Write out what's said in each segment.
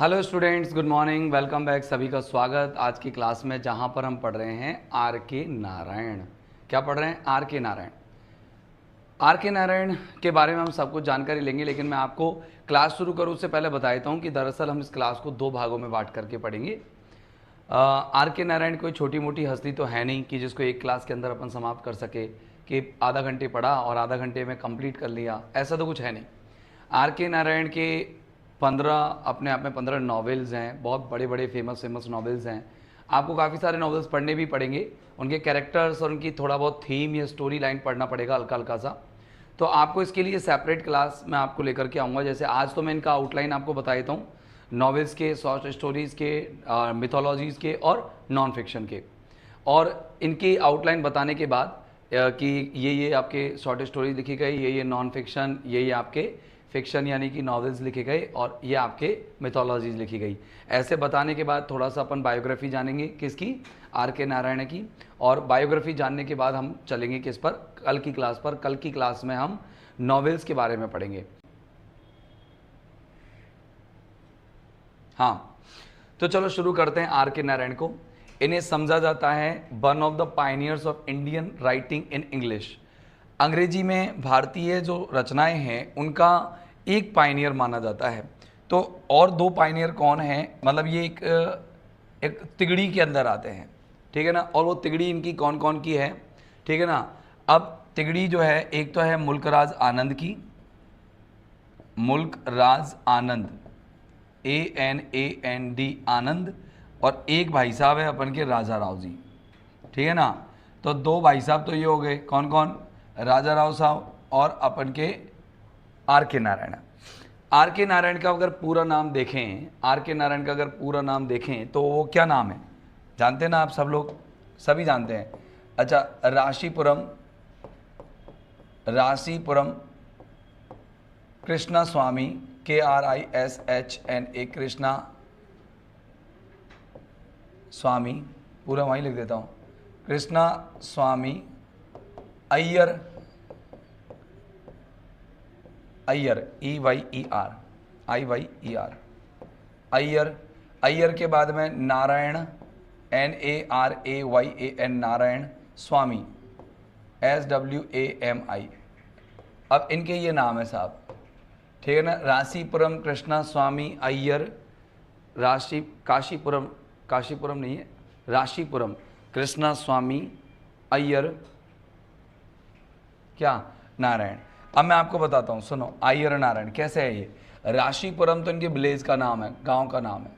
Hello students, good morning, welcome back. सभी का स्वागत आज की क्लास में, जहां पर हम पढ़ रहे हैं आर के नारायण। क्या पढ़ रहे हैं? Are K Narayan. Are K Narayan के बारे में हम सब कुछ जानकारी लेंगे, लेकिन मैं आपको क्लास शुरू करूँ उससे पहले बता देता हूँ कि दरअसल हम इस क्लास को दो भागों में बांट करके पढ़ेंगे। आर के नारायण कोई छोटी मोटी हस्ती तो है नहीं कि जिसको एक क्लास के अंदर अपन समाप्त कर सके, कि आधा घंटे पढ़ा और आधा घंटे में कंप्लीट कर लिया, ऐसा तो कुछ है नहीं। आर के नारायण के 15 अपने आप में 15 नॉवेल्स हैं, बहुत बड़े बड़े फेमस नॉवेल्स हैं। आपको काफ़ी सारे नॉवेल्स पढ़ने भी पड़ेंगे, उनके कैरेक्टर्स और उनकी थोड़ा बहुत थीम या स्टोरी लाइन पढ़ना पड़ेगा हल्का हल्का सा। तो आपको इसके लिए सेपरेट क्लास मैं आपको लेकर के आऊँगा। जैसे आज तो मैं इनका आउटलाइन आपको बता देता हूँ, नॉवेल्स के, शॉर्ट स्टोरीज़ के, मिथोलॉजीज़ के और नॉन फिक्शन के। और इनकी आउटलाइन बताने के बाद कि ये आपके शॉर्ट स्टोरीज लिखी गई, ये नॉन फिक्शन, ये आपके फिक्शन यानी कि नॉवेल्स लिखे गए, और ये आपके मिथोलॉजीज लिखी गई। ऐसे बताने के बाद थोड़ा सा अपन बायोग्राफी जानेंगे किसकी, आर के नारायण की। और बायोग्राफी जानने के बाद हम चलेंगे किस पर, कल की क्लास पर। कल की क्लास में हम नॉवेल्स के बारे में पढ़ेंगे। हाँ, तो चलो शुरू करते हैं आर के नारायण को। इन्हें समझा जाता है one of the pioneers of Indian writing in English. अंग्रेजी में भारतीय जो रचनाएं हैं उनका एक पायनियर माना जाता है। तो और दो पायनियर कौन हैं, मतलब ये एक तिगड़ी के अंदर आते हैं, ठीक है ना। और वो तिगड़ी इनकी कौन कौन की है, ठीक है ना। अब तिगड़ी जो है, एक तो है मुल्कराज आनंद की, मुल्कराज आनंद, ANAND आनंद, और एक भाई साहब है अपन के राजा राव जी, ठीक है ना। तो दो भाई साहब तो ये हो गए, कौन कौन, राजा राव साहब और अपन के are K Narayan. Are K Narayan का अगर पूरा नाम देखें, आर के नारायण का अगर पूरा नाम देखें तो वो क्या नाम है जानते हैं ना आप सब लोग, सभी जानते हैं। अच्छा, राशीपुरम, राशीपुरम कृष्णा स्वामी, KRISHNA, कृष्णा स्वामी, पूरा वहीं लिख देता हूँ, कृष्णा स्वामी अय्यर, अय्यर EYER, IYER, अय्यर। अय्यर के बाद में नारायण, NARAYAN, नारायण, स्वामी SWAMI। अब इनके ये नाम है साहब, ठीक है ना। राशीपुरम कृष्णा स्वामी अय्यर, राशि काशीपुरम, काशीपुरम नहीं है, राशीपुरम कृष्णा स्वामी अय्यर, क्या, नारायण। अब मैं आपको बताता हूँ, सुनो, अय्यर नारायण कैसे है ये। राशीपुरम तो इनके विलेज का नाम है, गांव का नाम है।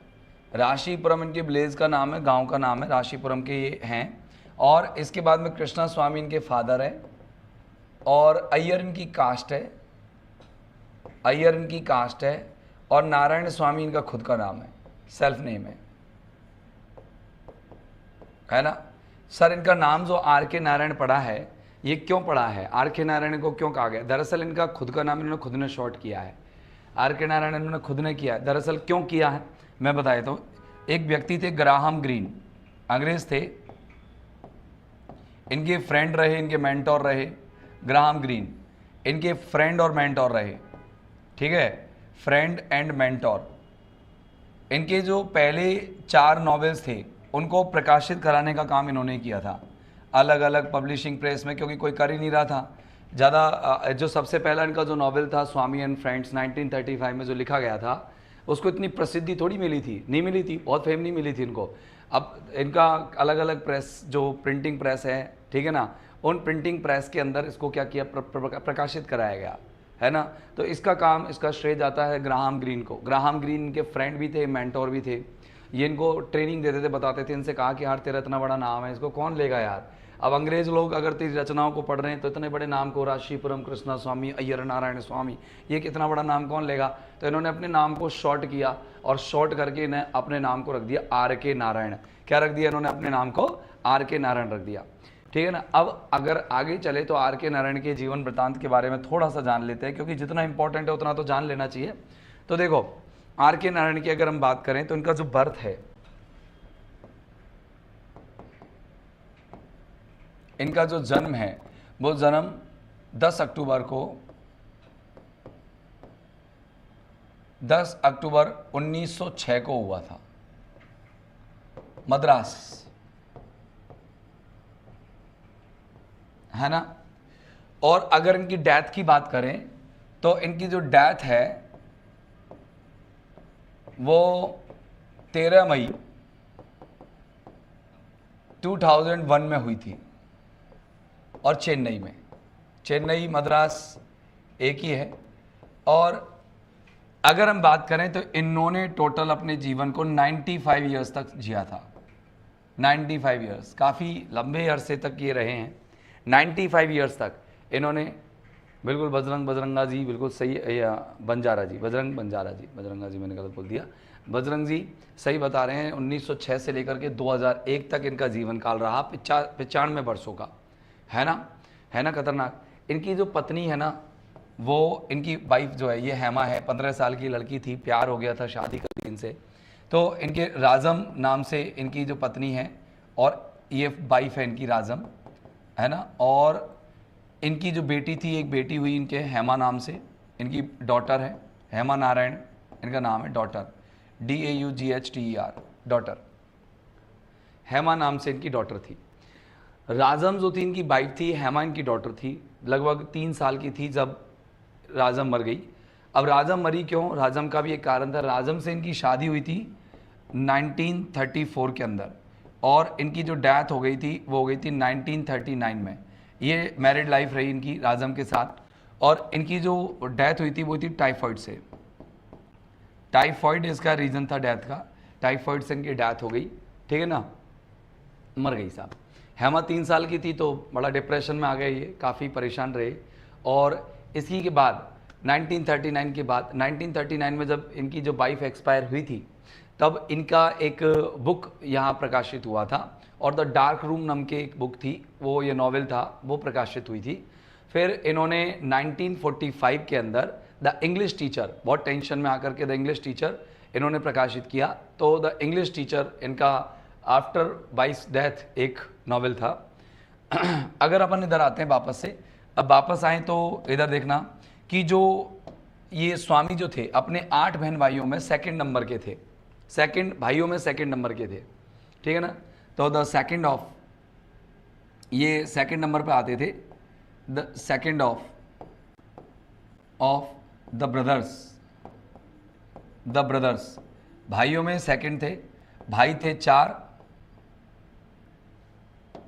राशीपुरम इनके विलेज का नाम है, गांव का नाम है, राशीपुरम के ये हैं। और इसके बाद में कृष्णा स्वामी इनके फादर है, और अय्यर इनकी कास्ट है, अय्यर इनकी कास्ट है, और नारायण स्वामी इनका खुद का नाम है, सेल्फ नेम है ना। सर इनका नाम जो आर के नारायण पड़ा है, ये क्यों पड़ा है, आर के नारायण को क्यों कहा गया? दरअसल इनका खुद का नाम इन्होंने खुद ने शॉर्ट किया है, आर के नारायण इन्होंने खुद ने किया है। दरअसल क्यों किया है मैं बता देता हूँ। एक व्यक्ति थे ग्राहम ग्रीन, अंग्रेज थे, इनके फ्रेंड रहे, इनके मेंटोर रहे। ग्राहम ग्रीन इनके फ्रेंड और मेंटोर रहे, ठीक है, फ्रेंड एंड मेंटोर। इनके जो पहले 4 नॉवेल्स थे उनको प्रकाशित कराने का काम इन्होंने किया था, अलग अलग पब्लिशिंग प्रेस में, क्योंकि कोई कर ही नहीं रहा था ज़्यादा। जो सबसे पहला इनका जो नॉवेल था स्वामी एंड फ्रेंड्स 1935 में जो लिखा गया था, उसको इतनी प्रसिद्धि थोड़ी मिली थी, नहीं मिली थी, बहुत फेम नहीं मिली थी इनको। अब इनका अलग अलग प्रेस, जो प्रिंटिंग प्रेस है, ठीक है ना, उन प्रिंटिंग प्रेस के अंदर इसको क्या किया, प्रकाशित कराया गया, है ना। तो इसका काम, इसका श्रेय जाता है ग्राहम ग्रीन को। ग्राहम ग्रीन इनके फ्रेंड भी थे, मेंटोर भी थे। ये इनको ट्रेनिंग देते थे, बताते थे, इनसे कहा कि यार तेरा इतना बड़ा नाम है, इसको कौन लेगा यार। अब अंग्रेज लोग अगर तेरी रचनाओं को पढ़ रहे हैं तो इतने बड़े नाम को, राशीपुरम कृष्णा स्वामी अय्यर नारायण स्वामी, ये कितना बड़ा नाम कौन लेगा। तो इन्होंने अपने नाम को शॉर्ट किया, और शॉर्ट करके इन्हें अपने नाम को रख दिया आर के नारायण। क्या रख दिया इन्होंने अपने नाम को, आर के नारायण रख दिया, ठीक है ना। अब अगर आगे चले तो आर के नारायण के जीवन वृत्तांत के बारे में थोड़ा सा जान लेते हैं, क्योंकि जितना इंपॉर्टेंट है उतना तो जान लेना चाहिए। तो देखो, आर के नारायण की अगर हम बात करें तो इनका जो बर्थ है, इनका जो जन्म है, वो जन्म 10 अक्टूबर को 10 अक्टूबर 1906 को हुआ था, मद्रास, है ना। और अगर इनकी डेथ की बात करें तो इनकी जो डेथ है वो 13 मई 2001 में हुई थी, और चेन्नई में, चेन्नई मद्रास एक ही है। और अगर हम बात करें तो इन्होंने टोटल अपने जीवन को 95 ईयर्स तक जिया था। 95 ईयर्स, काफ़ी लंबे अरसे तक ये रहे हैं। 95 ईयर्स तक इन्होंने, बिल्कुल बजरंगा जी बिल्कुल सही, या बंजारा जी, बजरंगा जी मैंने गलत बोल दिया, बजरंग जी सही बता रहे हैं। 1906 से लेकर के 2001 तक इनका जीवन काल रहा, 95 वर्षों का, है ना खतरनाक। इनकी जो पत्नी है ना, वो इनकी वाइफ जो है, ये हेमा है, 15 साल की लड़की थी, प्यार हो गया था शादी कर दी इनसे। तो इनके राजम नाम से इनकी जो पत्नी है, और ये वाइफ है इनकी राजम, है ना। और इनकी जो बेटी थी, एक बेटी हुई इनके हेमा नाम से, इनकी डॉटर है हेमा नारायण, इनका नाम है, डॉटर, DAUGHTER, डॉटर, हेमा नाम से इनकी डॉटर थी। राजम जो थी इनकी वाइफ थी, हेमा इनकी डॉटर थी। लगभग 3 साल की थी जब राजम मर गई। अब राजम मरी क्यों, राजम का भी एक कारण था। राजम से इनकी शादी हुई थी 1934 के अंदर, और इनकी जो डेथ हो गई थी वो हो गई थी 1939 में। ये मैरिड लाइफ रही इनकी राजम के साथ, और इनकी जो डेथ हुई थी वो थी टाइफाइड से। टाइफाइड इसका रीज़न था डेथ का, टाइफाइड से इनकी डेथ हो गई, ठीक है ना, मर गई साहब। हेमा 3 साल की थी तो बड़ा डिप्रेशन में आ गए, ये काफ़ी परेशान रहे। और इसी के बाद 1939 के बाद, 1939 में जब इनकी जो वाइफ एक्सपायर हुई थी, तब इनका एक बुक यहाँ प्रकाशित हुआ था, और द डार्क रूम नाम के एक बुक थी, वो ये नॉवेल था, वो प्रकाशित हुई थी। फिर इन्होंने 1945 के अंदर द इंग्लिश टीचर, बहुत टेंशन में आकर के द इंग्लिश टीचर इन्होंने प्रकाशित किया। तो द इंग्लिश टीचर इनका आफ्टर बाइस डेथ एक नॉवेल था। अगर अपन इधर आते हैं वापस से, अब वापस आए तो इधर देखना कि जो ये स्वामी जो थे, अपने 8 बहन भाइयों में सेकंड नंबर के थे, सेकंड नंबर के थे, ठीक है ना। तो द सेकंड ऑफ, ये सेकंड नंबर पे आते थे, the second of the brothers, भाइयों में सेकंड थे। भाई थे 4,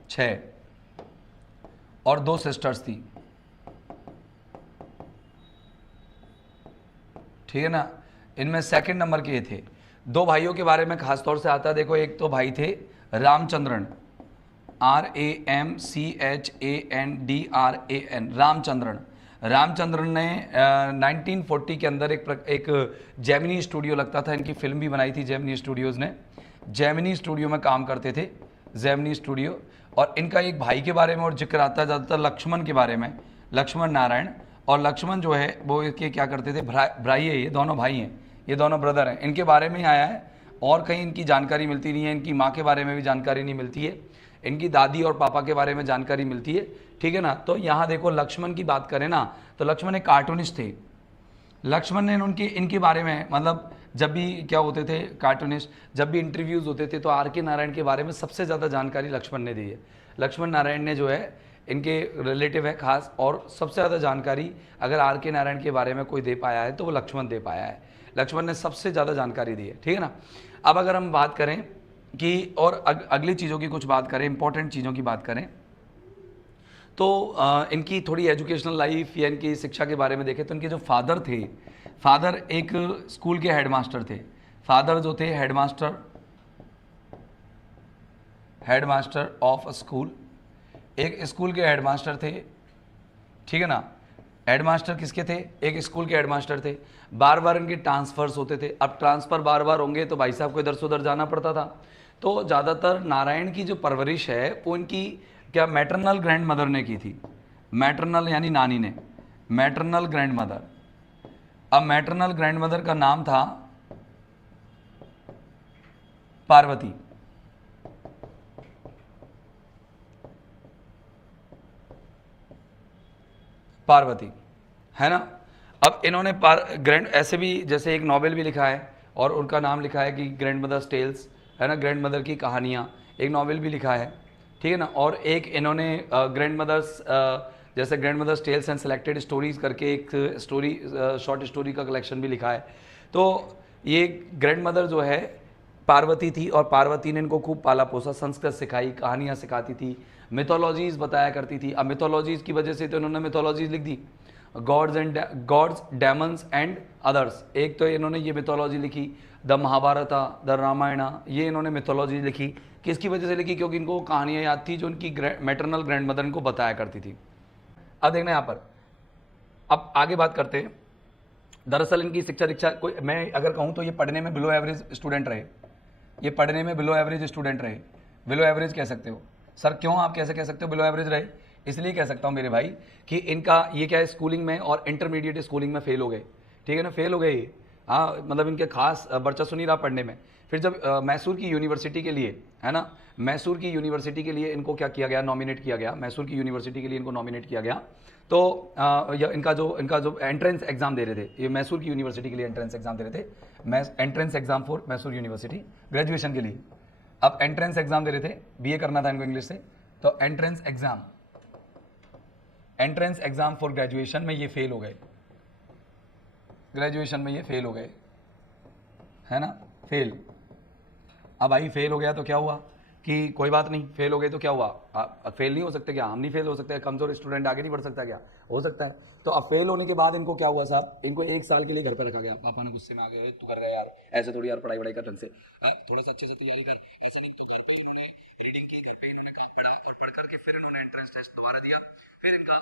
6, और 2 सिस्टर्स थी, ठीक है ना। इनमें सेकंड नंबर के थे। 2 भाइयों के बारे में खास तौर से आता है, देखो, एक तो भाई थे रामचंद्रन, RAMCHANDRAN, रामचंद्रन ने 1940 के अंदर एक जेमिनी स्टूडियो लगता था, इनकी फिल्म भी बनाई थी जेमिनी स्टूडियोज़ ने। जेमिनी स्टूडियो में काम करते थे, जेमिनी स्टूडियो। और इनका एक भाई के बारे में और जिक्र आता है ज़्यादातर लक्ष्मण के बारे में, लक्ष्मण नारायण। और लक्ष्मण जो है वो इसके क्या करते थे, भाई है, ये दोनों भाई हैं, ये दोनों ब्रदर हैं, इनके बारे में ही आया है। और कहीं इनकी जानकारी मिलती नहीं है, इनकी माँ के बारे में भी जानकारी नहीं मिलती है, इनकी दादी और पापा के बारे में जानकारी मिलती है, ठीक है ना। तो यहाँ देखो, लक्ष्मण की बात करें ना, तो लक्ष्मण एक कार्टूनिस्ट थे। लक्ष्मण ने इनके बारे में, मतलब जब भी क्या होते थे कार्टूनिस्ट, जब भी इंटरव्यूज़ होते थे तो RK नारायण के बारे में सबसे ज़्यादा जानकारी लक्ष्मण ने दी है। लक्ष्मण नारायण ने जो है, इनके रिलेटिव है खास, और सबसे ज़्यादा जानकारी अगर RK नारायण के बारे में कोई दे पाया है तो वो लक्ष्मण दे पाया है। लक्ष्मण ने सबसे ज़्यादा जानकारी दी है, ठीक है ना। अब अगर हम बात करें कि और अगली चीज़ों की कुछ बात करें, इंपॉर्टेंट चीज़ों की बात करें, तो इनकी थोड़ी एजुकेशनल लाइफ या इनकी शिक्षा के बारे में देखें तो इनके जो फादर थे, फादर एक स्कूल के हेडमास्टर थे। फादर जो थे हेडमास्टर ऑफ स्कूल, एक स्कूल के हेडमास्टर थे, ठीक है ना। हेडमास्टर किसके थे, एक स्कूल के हेडमास्टर थे। बार बार इनके ट्रांसफर्स होते थे। अब ट्रांसफ़र बार बार होंगे तो भाई साहब को इधर से उधर जाना पड़ता था। तो ज़्यादातर नारायण की जो परवरिश है वो इनकी क्या मैटरनल ग्रैंड मदर ने की थी। मैटरनल यानी नानी ने, मैटरनल ग्रैंड मदर। अब मैटरनल ग्रैंड मदर का नाम था पार्वती। पार्वती, है ना। अब इन्होंने ग्रैंड ऐसे भी जैसे एक नॉवेल भी लिखा है और उनका नाम लिखा है कि ग्रैंड मदर्स टेल्स, है ना, ग्रैंड मदर की कहानियाँ, एक नॉवेल भी लिखा है, ठीक है ना। और एक इन्होंने ग्रैंड मदर्स जैसे grandmother's tales and selected stories करके एक स्टोरी शॉर्ट स्टोरी का कलेक्शन भी लिखा है। तो ये ग्रैंड मदर जो है पार्वती थी और पार्वती ने इनको खूब पाला पोसा, संस्कृत सिखाई, कहानियाँ सिखाती थी, मिथोलॉजीज बताया करती थी। अब मिथोलॉजीज की वजह से तो इन्होंने मिथोलॉजीज लिख दी, गॉड्स डेमन्स एंड अदर्स। एक तो इन्होंने ये मिथोलॉजी लिखी, द महाभारता, द रामायणा, ये इन्होंने मिथोलॉजी लिखी। किसकी वजह से लिखी? क्योंकि इनको कहानियाँ याद थी जो उनकी मैटरनल ग्रैंड मदर इनको बताया करती थी। अब देखना यहाँ पर, अब आगे बात करते हैं। दरअसल इनकी शिक्षा दीक्षा कोई मैं अगर कहूँ तो ये पढ़ने में बिलो एवरेज स्टूडेंट रहे, ये पढ़ने में बिलो एवरेज स्टूडेंट रहे। बिलो एवरेज कह सकते हो सर, क्यों आप कैसे कह सकते हो बिलो एवरेज रहे? इसलिए कह सकता हूँ मेरे भाई कि इनका ये क्या है, स्कूलिंग में और इंटरमीडिएट स्कूलिंग में फेल हो गए, ठीक है ना, फेल हो गए ये। हाँ, मतलब इनके खास वर्चस्व नहीं रहा पढ़ने में। फिर जब मैसूर की यूनिवर्सिटी के लिए, है ना, मैसूर की यूनिवर्सिटी के लिए इनको क्या किया गया, नॉमिनेट किया गया, मैसूर की यूनिवर्सिटी के लिए इनको नॉमिनेट किया गया। तो इनका जो एंट्रेंस एग्जाम दे रहे थे, ये मैसूर की यूनिवर्सिटी के लिए एंट्रेंस एग्जाम दे रहे थे, entrance exam for Mysore university graduation के लिए। अब एंट्रेंस एग्जाम दे रहे थे, बीए करना था इनको इंग्लिश से, तो एंट्रेंस एग्जाम फॉर ग्रेजुएशन में ये फेल हो गए, ग्रेजुएशन में ये फेल हो गए, है ना, फेल। अब भाई फेल हो गया तो क्या हुआ कि कोई बात नहीं, फेल हो गए तो क्या हुआ, फेल नहीं हो सकते क्या? हम नहीं फेल हो सकते? कमजोर स्टूडेंट आगे नहीं बढ़ सकता क्या? हो सकता है। तो अब फेल होने के बाद इनको क्या हुआ साहब, इनको 1 साल के लिए घर पर रखा गया। पापा ने गुस्से में आ गए, तू कर रहा है यार ऐसे थोड़ी यार, पढ़ाई कर ढंग से, थोड़ा सा अच्छे से तैयारी कर, ऐसे नहीं। तो घर पे इन्होंने रीडिंग की, घर पे इन्होंने काम पढ़ा और पढ़ करके फिर इन्होंने एंट्रेंस टेस्ट दोबारा दिया, फिर इनका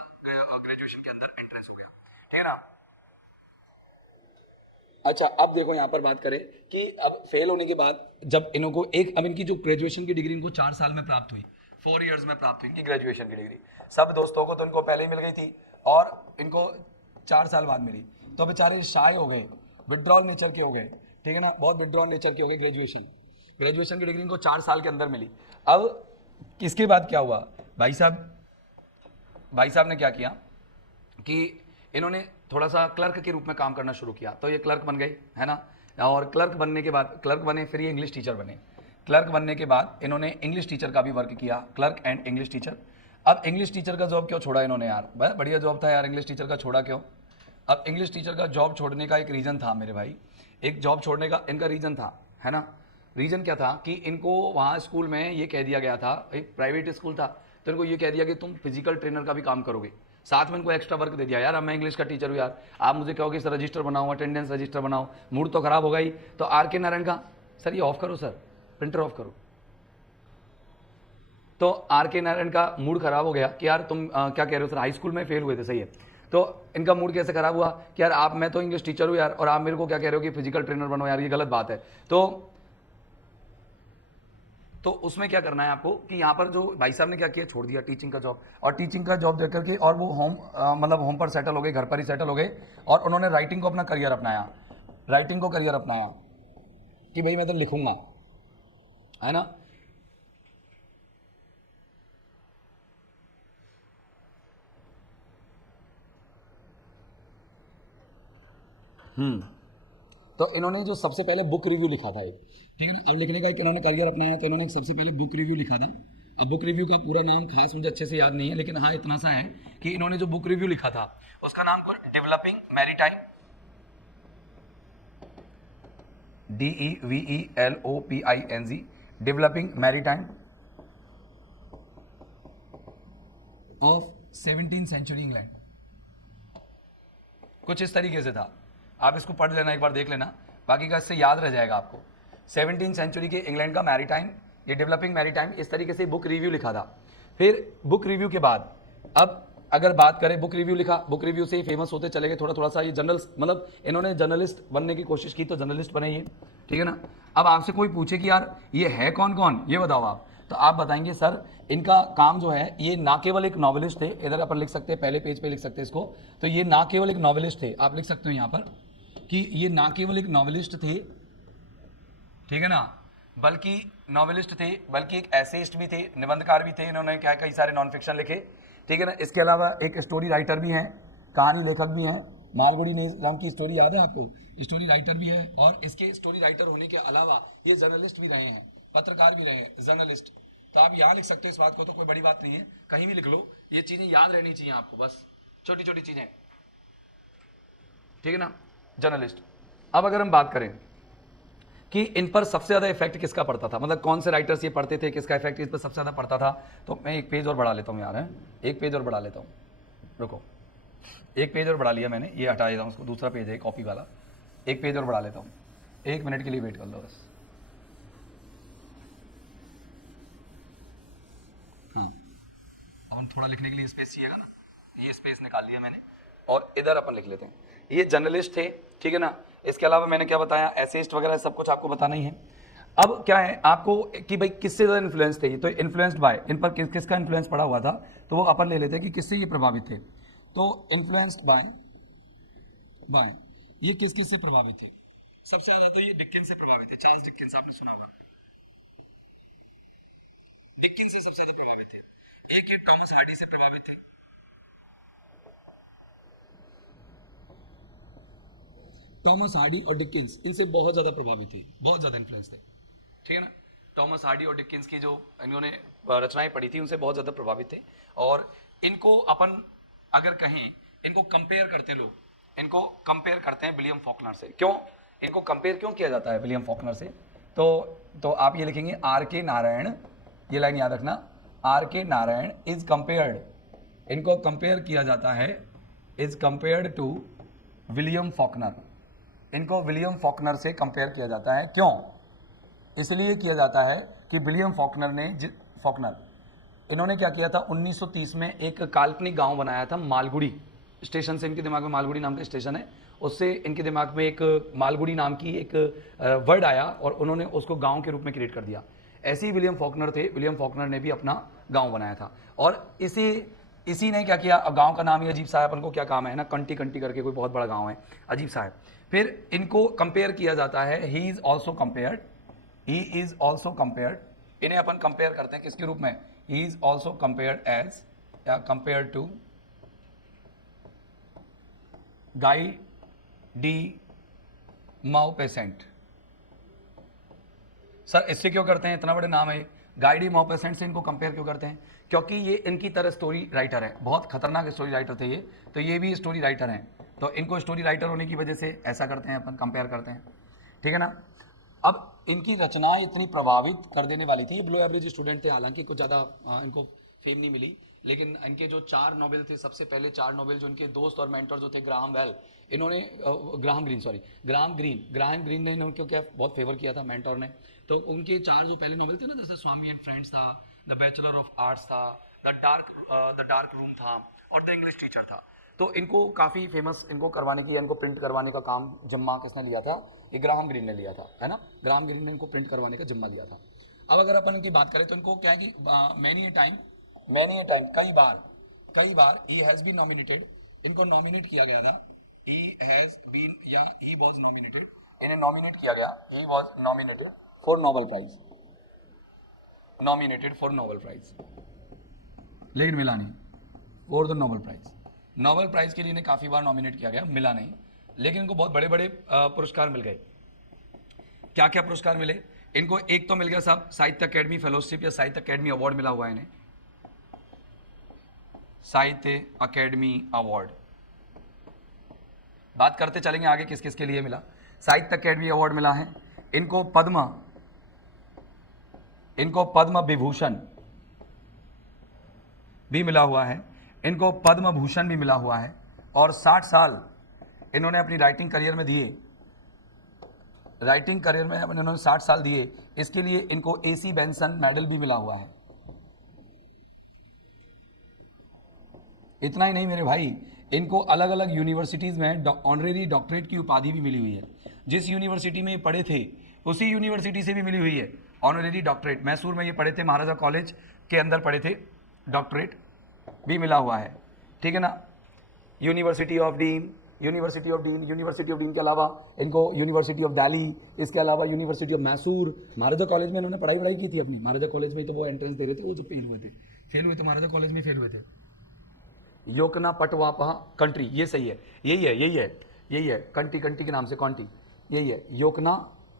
ग्रेजुएशन के अंदर एंट्रेंस हो गया, ठीक है ना। अच्छा, अब देखो यहाँ पर बात करें कि अब फेल होने के बाद जब इनको अब इनकी जो ग्रेजुएशन की डिग्री इनको 4 साल में प्राप्त हुई, 4 इयर्स में प्राप्त हुई इनकी ग्रेजुएशन की डिग्री। सब दोस्तों को तो इनको पहले ही मिल गई थी और इनको 4 साल बाद मिली, तो बेचारे शाय हो गए, विड्रॉल नेचर के हो गए, ठीक है ना, बहुत विड्रॉल नेचर के हो गए। ग्रेजुएशन की डिग्री इनको 4 साल के अंदर मिली। अब इसके बाद क्या हुआ, भाई साहब ने क्या किया कि इन्होंने थोड़ा सा क्लर्क के रूप में काम करना शुरू किया। तो ये क्लर्क बन गए, है ना, और क्लर्क बनने के बाद क्लर्क बने, फिर ये इंग्लिश टीचर बने। क्लर्क बनने के बाद इन्होंने इंग्लिश टीचर का भी वर्क किया, क्लर्क एंड इंग्लिश टीचर। अब इंग्लिश टीचर का जॉब क्यों छोड़ा इन्होंने यार, बढ़िया जॉब था यार, इंग्लिश टीचर का छोड़ा क्यों? अब इंग्लिश टीचर का जॉब छोड़ने का एक रीज़न था मेरे भाई, एक जॉब छोड़ने का इनका रीज़न था, है ना। रीज़न क्या था कि इनको वहाँ स्कूल में ये कह दिया गया था, एक प्राइवेट स्कूल था, तो इनको ये कह दिया कि तुम फिजिकल ट्रेनर का भी काम करोगे, साथ में इनको एक्स्ट्रा वर्क दे दिया। यार अब मैं इंग्लिश का टीचर हूँ यार, आप मुझे कहोगे सर रजिस्टर बनाओ, अटेंडेंस रजिस्टर बनाओ, मूड तो खराब होगा ही। तो आर.के. नारायण का सर ये ऑफ करो, सर प्रिंटर ऑफ करो। तो आर.के. नारायण का मूड खराब हो गया कि यार तुम क्या कह रहे हो सर, हाई स्कूल में फेल हुए थे, सही है। तो इनका मूड कैसे खराब हुआ कि यार मैं तो इंग्लिश टीचर हूँ यार, और आप मेरे को क्या कह रहे हो कि फिजिकल ट्रेनर बनो, यार ये गलत बात है। तो उसमें क्या करना है आपको कि यहाँ पर जो भाई साहब ने क्या किया, छोड़ दिया टीचिंग का जॉब, और टीचिंग का जॉब देख करके और वो मतलब होम पर सेटल हो गए, घर पर ही सेटल हो गए, और उन्होंने राइटिंग को अपना करियर अपनाया, कि भाई मैं तो लिखूंगा, है ना। तो इन्होंने जो सबसे पहले बुक रिव्यू लिखा था एक, ठीक है ना। अब लिखने का एक इन्होंने करियर अपनाया, तो इन्होंने सबसे पहले बुक रिव्यू लिखा था। अब बुक रिव्यू का पूरा नाम खास मुझे अच्छे से याद नहीं है, लेकिन हाँ इतना सा है कि इन्होंने जो बुक रिव्यू लिखा था उसका नाम था developing maritime, DEVELOPING, developing maritime of 17th century England. कुछ इस तरीके से था, आप इसको पढ़ लेना, एक बार देख लेना, बाकी का इससे याद रह जाएगा आपको। 17th सेंचुरी के इंग्लैंड का मैरीटाइम, ये डेवलपिंग मैरीटाइम, इस तरीके से बुक रिव्यू लिखा था। फिर बुक रिव्यू के बाद अब अगर बात करें, बुक रिव्यू लिखा, बुक रिव्यू से ही फेमस होते चले गए थोड़ा थोड़ा सा। ये जनरल मतलब इन्होंने जर्नलिस्ट बनने की कोशिश की, तो जर्नलिस्ट बने ये, ठीक है ना। अब आपसे कोई पूछे कि यार ये है कौन कौन, ये बताओ आप, तो आप बताएंगे सर इनका काम जो है, ये ना केवल एक नॉवेलिस्ट थे, इधर अपन लिख सकते हैं, पहले पेज पे लिख सकते हैं इसको, तो ये ना केवल एक नॉवेलिस्ट थे, आप लिख सकते हो यहाँ पर कि ये ना केवल एक नॉवेलिस्ट थे, ठीक है ना, बल्कि नॉवेलिस्ट थे, बल्कि एक एसेइस्ट भी थे, निबंधकार भी थे, इन्होंने क्या कई सारे नॉन फिक्शन लिखे, ठीक है ना। इसके अलावा एक स्टोरी राइटर भी हैं, कहानी लेखक भी हैं, मालगुडी नाम की स्टोरी याद है आपको? स्टोरी राइटर भी है और इसके स्टोरी राइटर होने के अलावा ये जर्नलिस्ट भी रहे हैं, पत्रकार भी रहे हैं, जर्नलिस्ट। तो आप यहाँ लिख सकते हैं इस बात को, तो कोई बड़ी बात नहीं है, कहीं भी लिख लो, ये चीजें याद रहनी चाहिए आपको, बस छोटी छोटी चीजें, ठीक है ना, जर्नलिस्ट। अब अगर हम बात करें कि इन पर सबसे ज़्यादा इफेक्ट किसका पड़ता था, मतलब कौन से राइटर्स ये पढ़ते थे, किसका इफेक्ट इस पर सबसे ज़्यादा पड़ता था, तो मैं एक पेज और बढ़ा लेता हूँ यार, है एक पेज और बढ़ा लेता हूँ, रुको, एक पेज और बढ़ा लिया मैंने, ये हटा देता हूँ उसको, दूसरा पेज है कॉपी वाला, एक पेज और बढ़ा लेता हूँ, 1 मिनट के लिए वेट कर लो बस। हाँ, अब हम थोड़ा लिखने के लिए स्पेस चाहिएगा ना, ये स्पेस निकाल लिया मैंने, और इधर अपन लिख लेते हैं। ये जर्नलिस्ट थे, ठीक है ना, इसके अलावा मैंने क्या बताया, एसेइस्ट वगैरह सब कुछ आपको बताना ही है। अब क्या है आपको कि भाई किससे ज़्यादा इन्फ्लुएंस थे, तो इन्फ्लुएंस्ड बाय, इन पर किसका इन्फ्लुएंस पड़ा हुआ था, तो वो अपन ले लेते हैं कि किससे ये प्रभावित थे। तो इन्फ्लुएंस्ड बाय ये किस किस से प्रभावित थे, सबसे ज्यादा तो ये डिकिंस से प्रभावित थे, चार्ल्स डिकिंस, आपने सुना होगा, डिकिंस से सबसे ज्यादा प्रभावित थे। एक ये टॉमस हार्डी से प्रभावित थे, टॉमस हार्डी और डिकिंस इनसे बहुत ज्यादा प्रभावित थे, बहुत ज्यादा इन्फ्लुएंस थे, ठीक है ना। टॉमस हार्डी और डिकिंस की जो इन्होंने रचनाएं पढ़ी थी उनसे बहुत ज्यादा प्रभावित थे। और इनको अपन अगर कहें, इनको कंपेयर करते लोग, इनको कंपेयर करते हैं विलियम फॉकनर से। क्यों इनको कंपेयर क्यों किया जाता है विलियम फॉकनर से, तो आप ये लिखेंगे आर के नारायण, ये लाइन याद रखना, R K Narayan is compared, इनको कंपेयर किया जाता है, is compared to William Faulkner, इनको विलियम फॉकनर से कंपेयर किया जाता है। क्यों, इसलिए किया जाता है कि विलियम फॉकनर ने इन्होंने क्या किया था, 1930 में एक काल्पनिक गांव बनाया था मालगुडी स्टेशन से, इनके दिमाग में मालगुडी नाम का स्टेशन है, उससे इनके दिमाग में एक मालगुडी नाम की एक वर्ड आया और उन्होंने उसको गांव के रूप में क्रिएट कर दिया। ऐसे ही विलियम फॉकनर थे, विलियम फॉकनर ने भी अपना गांव बनाया था, और इसी ने क्या किया, अब गांव का नाम ही अजीब सा है, अपन को क्या काम है ना, कंटी कंटी करके कोई बहुत बड़ा गांव है, अजीब सा है। फिर इनको कंपेयर किया जाता है, ही इज ऑल्सो कंपेयर्ड, इन्हें अपन कंपेयर करते हैं किसके रूप में, he is also compared as या compare to Guy de Maupassant. Sir इससे क्यों करते हैं, इतना बड़े नाम है, गाई डी माउपेसेंट से इनको कंपेयर क्यों करते हैं, क्योंकि ये इनकी तरह स्टोरी राइटर है, बहुत खतरनाक स्टोरी राइटर थे ये, तो ये भी स्टोरी राइटर हैं, तो इनको स्टोरी राइटर होने की वजह से ऐसा करते हैं, अपन कंपेयर करते हैं, ठीक है ना। अब इनकी रचनाएं इतनी प्रभावित कर देने वाली थी, ये बिलो एवरेज स्टूडेंट थे, हालांकि कुछ ज़्यादा इनको फेम नहीं मिली, लेकिन इनके जो 4 नोबेल थे, सबसे पहले 4 नोबेल जो इनके दोस्त और मेंटर जो थे ग्राहम बेल, इन्होंने ग्राहम ग्रीन ने इनको क्या बहुत फेवर किया था मेंटर ने, तो उनके 4 जो पहले नोबेल थे ना, जैसे स्वामी एंड फ्रेंड्स था, द बैचलर ऑफ आर्ट्स था, द डार्क रूम था, और द इंग्लिश टीचर था। तो इनको काफ़ी फेमस इनको करवाने की, इनको प्रिंट करवाने का काम जिम्मा किसने लिया था, ये ग्राहम ग्रीन ने लिया था, है ना, ग्राहम ग्रीन ने इनको प्रिंट करवाने का जिम्मा लिया था। अब अगर अपन इनकी बात करें तो इनको क्या है कि मैनी ए टाइम कई बार ही हैज़ बीन नॉमिनेटेड, इनको नॉमिनेट किया गया था, ही हैज़ बीन या ही वाज नॉमिनेटेड, इन्हें नॉमिनेट किया गया, he was nominated for Nobel prize, लेकिन मिला नहीं, फॉर द नोबेल प्राइज के लिए इन्हें काफ़ी बार नॉमिनेट किया गया, मिला नहीं, लेकिन इनको बहुत बड़े बड़े पुरस्कार मिल गए। क्या क्या पुरस्कार मिले इनको, एक तो मिल गया साहब साहित्य अकेडमी फेलोशिप या साहित्य अकेडमी अवार्ड मिला हुआ है इन्हें, साहित्य अकेडमी अवार्ड, बात करते चलेंगे आगे किस किस के लिए मिला। साहित्य अकेडमी अवार्ड मिला है इनको, पद्म विभूषण भी मिला हुआ है, इनको पद्म भूषण भी मिला हुआ है, और 60 साल इन्होंने अपनी राइटिंग करियर में दिए, इन्होंने 60 साल दिए, इसके लिए इनको AC बेंसन मेडल भी मिला हुआ है। इतना ही नहीं मेरे भाई, इनको अलग अलग यूनिवर्सिटीज़ में ऑनरेरी डॉक्टरेट की उपाधि भी मिली हुई है, जिस यूनिवर्सिटी में ये पढ़े थे उसी यूनिवर्सिटी से भी मिली हुई है ऑनरेरी डॉक्टरेट। मैसूर में ये पढ़े थे, महाराजा कॉलेज के अंदर पढ़े थे, डॉक्टरेट भी मिला हुआ है, ठीक है ना। यूनिवर्सिटी ऑफ डीन के अलावा इनको यूनिवर्सिटी ऑफ दिल्ली, इसके अलावा university of Mysore, Maharaja college में इन्होंने पढ़ाई की थी अपनी, महाराजा कॉलेज में तो वो एंट्रेंस दे रहे थे, वो जो फेल हुए थे महाराजा कॉलेज में फेल हुए थे, योकना पटवापा कंट्री, ये सही है, यही है कंट्री, कंट्री के नाम से कॉन्टी, यही है योकना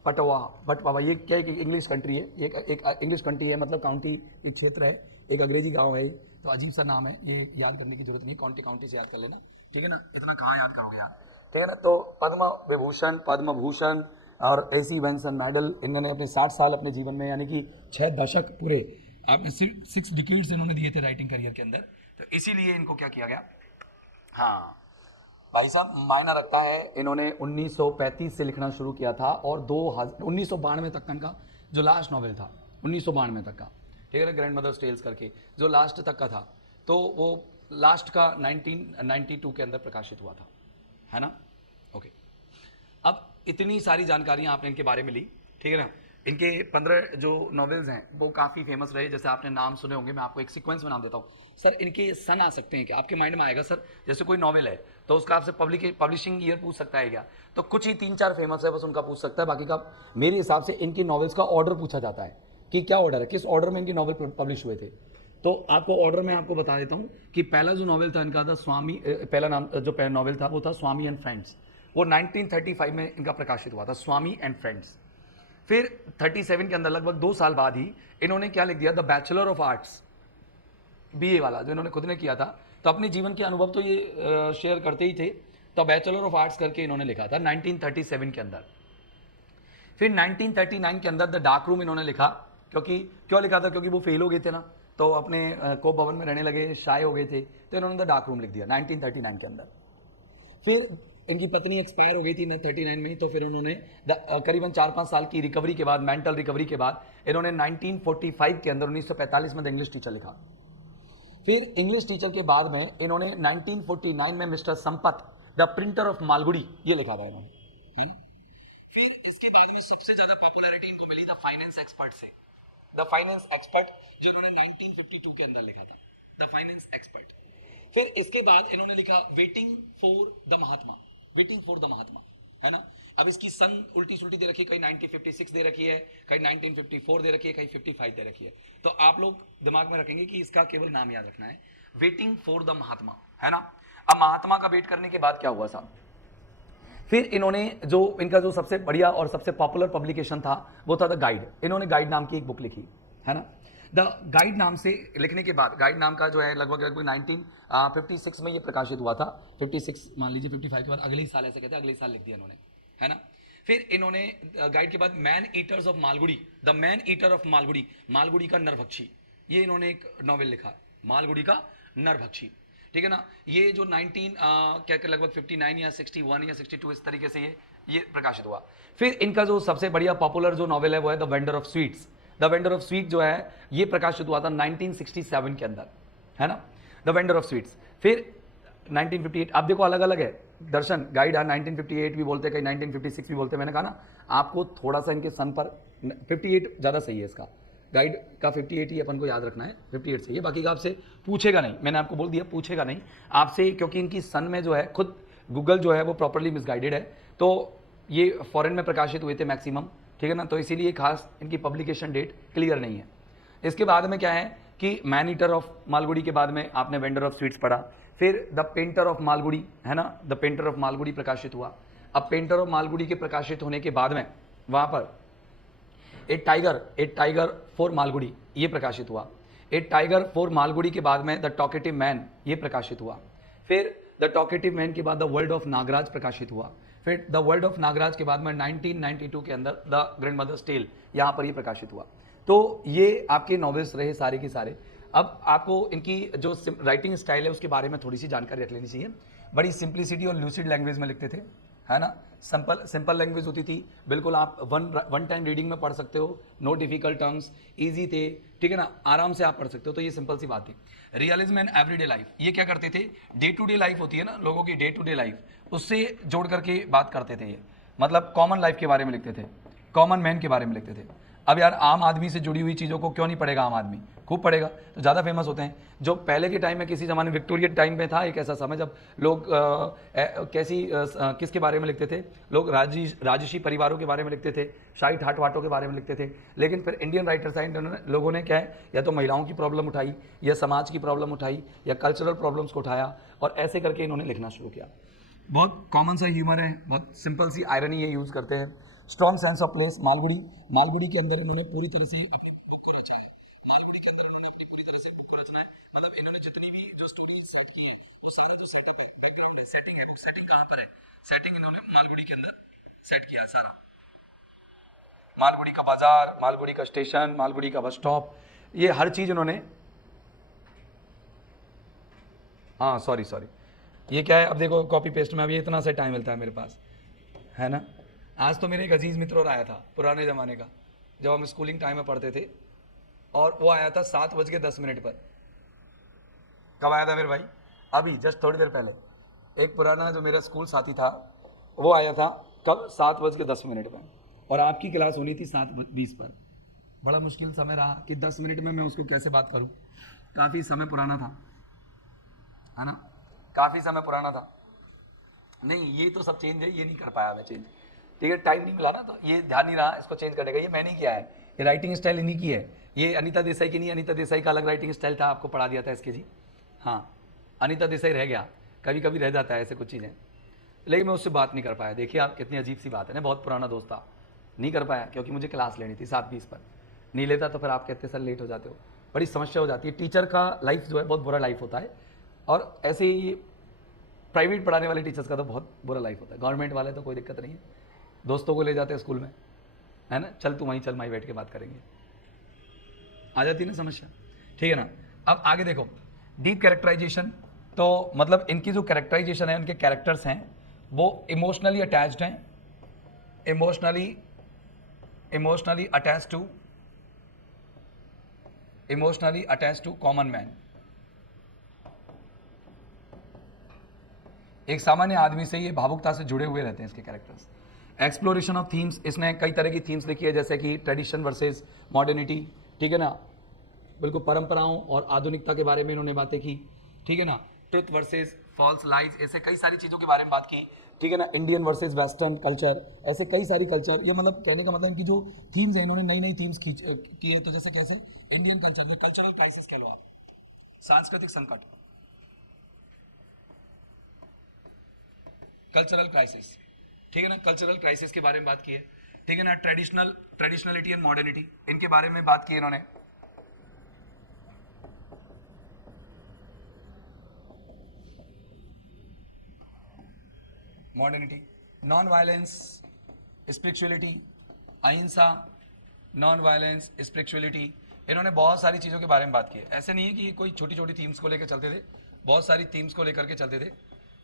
पटवापा। ये क्या है, इंग्लिश कंट्री है, ये एक इंग्लिश कंट्री है, मतलब काउंटी एक क्षेत्र है, एक अंग्रेजी गांव है, तो अजीब सा नाम है, ये याद करने की जरूरत नहीं है, काउंटी काउंटी से याद कर लेना, ठीक है ना, इतना कहाँ याद करोगे यार, ठीक है ना। तो पद्म विभूषण, पद्म भूषण और ऐसी वेंसन मेडल इन्होंने अपने 60 साल अपने जीवन में, यानी कि 6 दशक पूरे, आपने 6 डिकेड्स इन्होंने दिए थे राइटिंग करियर के अंदर, तो इसीलिए इनको क्या किया गया। हाँ भाई साहब, मायना रखता है, इन्होंने 1935 से लिखना शुरू किया था और 1992 तक का इनका जो लास्ट नॉवेल था, 1992 तक का, ठीक है ना, ग्रैंड मदर्स टेल्स करके जो लास्ट तक का था, तो वो लास्ट का 1992 के अंदर प्रकाशित हुआ था, है ना। ओके, अब इतनी सारी जानकारियां आपने इनके बारे में ली, ठीक है ना। इनके 15 जो नॉवेल्स हैं वो काफ़ी फेमस रहे, जैसे आपने नाम सुने होंगे, मैं आपको एक सीक्वेंस में नाम देता हूँ। सर इनके सन आ सकते हैं क्या, आपके माइंड में आएगा सर, जैसे कोई नॉवेल है तो उसका आपसे पब्लिशिंग ईयर पूछ सकता है क्या, तो कुछ ही 3-4 फेमस है बस उनका पूछ सकता है, बाकी का मेरे हिसाब से इनकी नॉवेल्स का ऑर्डर पूछा जाता है कि क्या ऑर्डर है, किस ऑर्डर में इनकी नॉवल पब्लिश हुए थे। तो आपको ऑर्डर में आपको बता देता हूँ कि पहला जो नॉवेल था इनका था स्वामी, पहला नाम जो नॉवेल था वो था स्वामी एंड फ्रेंड्स, वो 1935 में इनका प्रकाशित हुआ था, स्वामी एंड फ्रेंड्स। फिर 37 के अंदर लगभग 2 साल बाद ही इन्होंने क्या लिख दिया, the bachelor of arts, BA वाला जो इन्होंने खुद ने किया था, तो अपने जीवन के अनुभव तो ये शेयर करते ही थे, तो बैचलर ऑफ आर्ट्स करके इन्होंने लिखा था 1937 के अंदर। फिर 1939 के अंदर द डार्क रूम इन्होंने लिखा, क्यों लिखा था, क्योंकि वो फेल हो गए थे ना, तो अपने कोप भवन में रहने लगे, शाय हो गए थे, तो इन्होंने द डार्क रूम लिख दिया 1939 के अंदर। फिर इनकी पत्नी एक्सपायर हो गई थी 39 में, तो फिर उन्होंने करीबन 4-5 साल की रिकवरी के बाद, मेंटल रिकवरी के बाद, इन्होंने 1945 के अंदर 1945 में द इंग्लिश टीचर लिखा। फिर इंग्लिश टीचर के बाद में इन्होंने 1949 में Mr Sampath the printer of Malgudi ये लिखा था इन्होंने। फिर इसके बाद में सबसे ज्यादा पॉपुलैरिटी इनको मिली द फाइनेंस एक्सपर्ट से, द फाइनेंस एक्सपर्ट जो इन्होंने 1952 के अंदर लिखा था, द फाइनेंस एक्सपर्ट। फिर इसके बाद इन्होंने लिखा waiting for the Mahatma, waiting for the Mahatma, है ना। अब इसकी सन उल्टी सुल्टी दे रखी है, कहीं 1956 दे रखी है, कहीं 1954 दे रखी है, कहीं 55 दे रखी है, तो आप लोग दिमाग में रखेंगे कि इसका केवल नाम याद रखना है, वेटिंग फॉर द महात्मा, है ना। अब महात्मा का वेट करने के बाद क्या हुआ साहब, फिर इन्होंने जो इनका जो सबसे बढ़िया और सबसे पॉपुलर पब्लिकेशन था वो था द गाइड, इन्होंने गाइड नाम की एक बुक लिखी, है ना। द गाइड नाम से लिखने के बाद, गाइड नाम का जो है लगभग 1956 में ये प्रकाशित हुआ था, 56 मान लीजिए, 55 के बाद अगले ही साल, ऐसे कहते हैं अगले साल लिख दिया इन्होंने, है ना। फिर इन्होंने गाइड के बाद man eaters of Malgudi, the man eater of Malgudi, Malgudi का नरभक्षी, ये इन्होंने एक नॉवेल लिखा, मालगुडी का नरभक्षी, ठीक है ना। ये जो 19 क्या लगभग 59 या 61 या 62 इस तरीके से ये प्रकाशित हुआ। फिर इनका जो सबसे बढ़िया पॉपुलर जो नॉवेल है वो है the vendor of sweets, the vendor of sweet जो है ये प्रकाशित हुआ था 1967 के अंदर, है ना, द वेंडर ऑफ स्वीट्स। फिर 1958, आप देखो अलग अलग है दर्शन, गाइड 1958 भी बोलते हैं, कहीं 1956 भी बोलते हैं, मैंने कहा ना आपको थोड़ा सा इनके सन पर 58 ज़्यादा सही है, इसका गाइड का 58 ही अपन को याद रखना है, 58 सही है, बाकी का आपसे पूछेगा नहीं, मैंने आपको बोल दिया पूछेगा नहीं आपसे, क्योंकि इनकी सन में जो है खुद गूगल जो है वो प्रॉपरली मिसगाइडेड है, तो ये फॉरेन में प्रकाशित हुए थे मैक्सिमम, ठीक है ना, तो इसीलिए खास इनकी पब्लिकेशन डेट क्लियर नहीं है। इसके बाद में क्या है कि मैन ईटर ऑफ मालगुडी के बाद में आपने वेंडर ऑफ स्वीट्स पढ़ा, फिर द पेंटर ऑफ मालगुडी, है ना, द पेंटर ऑफ मालगुडी प्रकाशित हुआ। अब पेंटर ऑफ मालगुडी के प्रकाशित होने के बाद में वहाँ पर ए टाइगर फॉर मालगुडी ये प्रकाशित हुआ। ए टाइगर फॉर मालगुडी के बाद में द टॉकेटिव मैन ये प्रकाशित हुआ। फिर द टॉकेटिव मैन के बाद द वर्ल्ड ऑफ नागराज प्रकाशित हुआ। फिर द वर्ल्ड ऑफ नागराज के बाद में 1992 के अंदर द ग्रैंड मदर्स टेल यहाँ पर ये प्रकाशित हुआ। तो ये आपके नॉवेल्स रहे सारे के सारे। अब आपको इनकी जो राइटिंग स्टाइल है उसके बारे में थोड़ी सी जानकारी रख लेनी चाहिए। बड़ी सिंप्लिसिटी और लूसिड लैंग्वेज में लिखते थे, है ना, सिंपल लैंग्वेज होती थी, बिल्कुल आप वन टाइम रीडिंग में पढ़ सकते हो, नो डिफिकल्ट टर्म्स, इजी थे, ठीक है ना, आराम से आप पढ़ सकते हो, तो ये सिंपल सी बात थी। रियलिज्म एंड एवरीडे लाइफ, ये क्या करते थे, डे टू डे लाइफ होती है ना लोगों की, डे टू डे लाइफ, उससे जोड़ करके बात करते थे ये, मतलब कॉमन लाइफ के बारे में लिखते थे, कॉमन मैन के बारे में लिखते थे। अब यार आम आदमी से जुड़ी हुई चीज़ों को क्यों नहीं पढ़ेगा आम आदमी, खूब पढ़ेगा तो ज़्यादा फेमस होते हैं। जो पहले के टाइम में किसी ज़माने विक्टोरियन टाइम में था एक ऐसा समय जब लोग किसके बारे में लिखते थे, लोग राजसी परिवारों के बारे में लिखते थे, शाही ठाट वाटों के बारे में लिखते थे। लेकिन फिर इंडियन राइटर्स आए, लोगों ने क्या है, या तो महिलाओं की प्रॉब्लम उठाई, या समाज की प्रॉब्लम उठाई, या कल्चरल प्रॉब्लम्स को उठाया, और ऐसे करके इन्होंने लिखना शुरू किया। बहुत कॉमन सा ह्यूमर है, बहुत सिंपल सी आयरनी ये यूज़ करते हैं। Strong sense of place, Malgudi के अंदर इन्होंने पूरी तरह से अपनी बुक को रचा है। मालगुड़ी के अंदर इन्होंने अपनी पूरी तरह से बुक को रचना है, मतलब इन्होंने जितनी भी जो स्टोरी सेट की है वो सारा जो सेटअप है, बैकग्राउंड है, सेटिंग है, सेटिंग कहाँ पर है, सेटिंग इन्होंने मालगुड़ी के अंदर सेट किया है सारा। मालगुड़ी का बाजार, मालगुड़ी का स्टेशन, मालगुड़ी का बस स्टॉप, ये हर चीज़ इन्होंने, हाँ सॉरी ये क्या है, अब देखो कॉपी पेस्ट में अभी इतना सा टाइम मिलता है मेरे पास, है ना। आज तो मेरे एक अजीज़ मित्र और आया था पुराने ज़माने का, जब हम स्कूलिंग टाइम में पढ़ते थे, और वो आया था 7:10 पर। कब आया था मेरे भाई? अभी जस्ट थोड़ी देर पहले। एक पुराना जो मेरा स्कूल साथी था वो आया था, कब? 7:10 पर, और आपकी क्लास होनी थी 7:20 पर। बड़ा मुश्किल समय रहा कि 10 मिनट में मैं उसको कैसे बात करूं। काफ़ी समय पुराना था, है ना, काफ़ी समय पुराना था। नहीं, ये तो सब चेंज है, ये नहीं कर पाया मैं चेंज, ठीक है, टाइम नहीं मिला ना, तो ये ध्यान नहीं रहा इसको चेंज करने का। ये मैंने किया है, ये राइटिंग स्टाइल इन्हीं की है। ये अनीता देसाई की नहीं, अनीता देसाई का अलग राइटिंग स्टाइल था, आपको पढ़ा दिया था इसके जी। हाँ, अनीता देसाई रह गया, कभी कभी रह जाता है ऐसे कुछ चीज़ें, लेकिन मैं उससे बात नहीं कर पाया। देखिए आप, कितनी अजीब सी बात है ना, बहुत पुराना दोस्त था, नहीं कर पाया क्योंकि मुझे क्लास लेनी थी 7:20 पर। नहीं लेता तो फिर आप कहते सर लेट हो जाते हो, बड़ी समस्या हो जाती है। टीचर का लाइफ जो है बहुत बुरा लाइफ होता है, और ऐसे ही प्राइवेट पढ़ाने वाले टीचर्स का तो बहुत बुरा लाइफ होता है। गवर्नमेंट वाले तो कोई दिक्कत नहीं है, दोस्तों को ले जाते हैं स्कूल में, है ना, चल तू वहीं चल, वहीं बैठ के बात करेंगे, आ जाती है ना समस्या, ठीक है ना। अब आगे देखो, डीप कैरेक्टराइजेशन, तो मतलब इनकी जो कैरेक्टराइजेशन है, उनके कैरेक्टर्स हैं वो इमोशनली अटैच्ड हैं, emotionally attached to common man. एक सामान्य आदमी से ये भावुकता से जुड़े हुए रहते हैं इसके कैरेक्टर्स। एक्सप्लोरेशन ऑफ थीम्स, इसने कई तरह की थीम्स लिखी है, जैसे कि ट्रेडिशन वर्सेस मॉडर्निटी, ठीक है ना, बिल्कुल परंपराओं और आधुनिकता के बारे में इन्होंने बातें की, ठीक है ना, ट्रुथ वर्सेस फॉल्स लाइज, ऐसे कई सारी चीज़ों के बारे में बात की, ठीक है ना, इंडियन वर्सेस वेस्टर्न कल्चर, ऐसे कई सारी कल्चर। ये मतलब कहने का मतलब इनकी जो थीम्स है, इन्होंने नई नई थीम्स की है। तो जैसे कैसे इंडियन कल्चर में कल्चरल क्राइसिस कह रहे हो आप, सांस्कृतिक संकट, कल्चरल क्राइसिस, ठीक है ना, कल्चरल क्राइसिस के बारे में बात की है, ठीक है ना। ट्रेडिशनलिटी एंड मॉडर्निटी, इनके बारे में बात की इन्होंने। मॉडर्निटी, नॉन वायलेंस, स्पिरिचुअलिटी, अहिंसा, नॉन वायलेंस, स्पिरिचुअलिटी, इन्होंने बहुत सारी चीज़ों के बारे में बात की है। ऐसे नहीं है कि कोई छोटी छोटी थीम्स को लेकर चलते थे, बहुत सारी थीम्स को लेकर के चलते थे,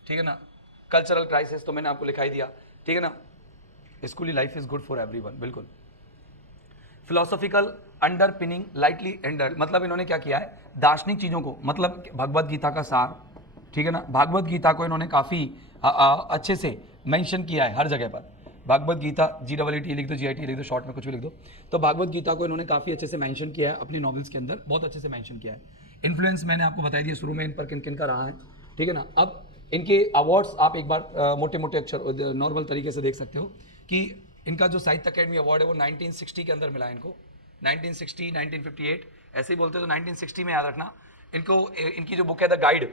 ठीक है ना। कल्चरल क्राइसिस तो मैंने आपको लिखा ही दिया, ठीक है ना। स्कूली life is good for everyone, बिल्कुल। फिलोसॉफिकल अंडरपिनिंग, लाइटली एंडर, मतलब इन्होंने क्या किया है, दार्शनिक चीज़ों को, मतलब भगवत गीता का सार, ठीक है ना, भागवत गीता को इन्होंने काफ़ी अच्छे से मेंशन किया है हर जगह पर। भागवत गीता, GEET लिख दो, GIT लिख दो, शॉर्ट में कुछ भी लिख दो, तो भागवत गीता को इन्होंने काफ़ी अच्छे से मेंशन किया है अपनी नॉवेल्स के अंदर, बहुत अच्छे से मेंशन किया है। इन्फ्लुएंस मैंने आपको बता दिया शुरू में इन पर किन किन का रहा है, ठीक है ना। अब इनके अवार्ड्स आप एक बार मोटे मोटे अक्षर नॉर्मल तरीके से देख सकते हो कि इनका जो साहित्य अकेडमी अवार्ड है वो 1960 के अंदर मिला है इनको, 1960, 1958 ऐसे ही बोलते हैं, तो 1960 में याद रखना इनको। इनकी जो बुक है द गाइड,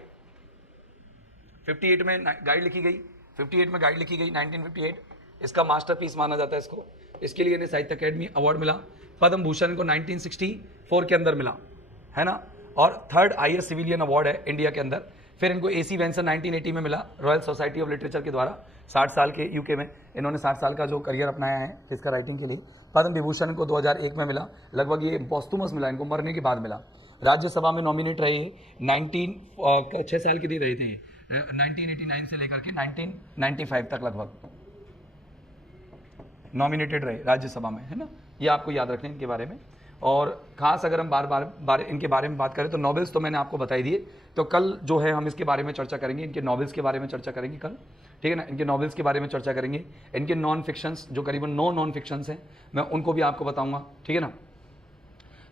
58 में गाइड लिखी गई, 58 में गाइड लिखी गई, 1958 इसका मास्टरपीस माना जाता है इसको। इसके लिए इन्हें साहित्य अकेडमी अवार्ड मिला। पद्म भूषण इनको 1964 के अंदर मिला, है ना, और थर्ड हाईएस्ट सिविलियन अवार्ड है इंडिया के अंदर। फिर इनको AC वेंसन 1980 में मिला रॉयल सोसाइटी ऑफ लिटरेचर के द्वारा, 60 साल के यूके में इन्होंने 60 साल का जो करियर अपनाया है इसका राइटिंग के लिए। पद्म विभूषण इनको 2001 में मिला, लगभग ये पोस्टुमस मिला, इनको मरने के बाद मिला। राज्यसभा में नॉमिनेट रहे 6 साल के लिए रहे थे, 1989 से लेकर के 1995 तक लगभग नॉमिनेटेड रहे राज्यसभा में, है ना। ये आपको याद रखना इनके बारे में। और खास अगर हम बार इनके बारे में बात करें तो नॉवेल्स तो मैंने आपको बताई दिए, तो कल जो है हम इसके बारे में चर्चा करेंगे, इनके नॉवेल्स के बारे में चर्चा करेंगे कल, ठीक है ना। इनके नॉवेल्स के बारे में चर्चा करेंगे, इनके नॉन फिक्शंस जो करीबन 9 नॉन फिक्शंस हैं मैं उनको भी आपको बताऊंगा, ठीक है ना।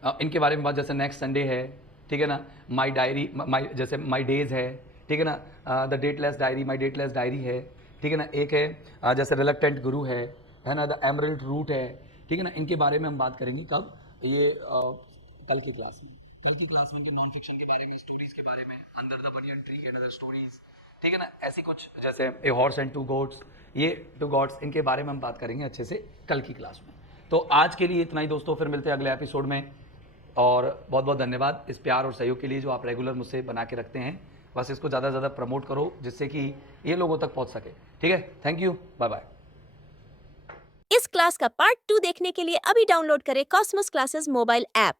इनके बारे में बात, जैसे नेक्स्ट संडे है, ठीक है ना, माई डायरी, माई जैसे माई डेज है, ठीक है ना, the dateless diary, my dateless diary है, ठीक है ना, एक है जैसे रिलक्टेंट गुरु है ना, द एमरल्ड रूट है, ठीक है ना। इनके बारे में हम बात करेंगे कब, ये कल की क्लास में। कल की क्लास में नॉन फिक्शन के बारे में, स्टोरीज के बारे में, under the banyan tree and other stories, ठीक है ना, ऐसी कुछ जैसे a horse and to goats, ये टू गॉड्स, इनके बारे में हम बात करेंगे अच्छे से कल की क्लास में। तो आज के लिए इतना ही दोस्तों, फिर मिलते हैं अगले एपिसोड में। और बहुत बहुत धन्यवाद इस प्यार और सहयोग के लिए जो आप रेगुलर मुझसे बना के रखते हैं। बस इसको ज़्यादा से ज़्यादा प्रमोट करो जिससे कि ये लोगों तक पहुंच सके, ठीक है। Thank you, bye bye. इस क्लास का पार्ट 2 देखने के लिए अभी डाउनलोड करें कॉस्मोस क्लासेस मोबाइल ऐप।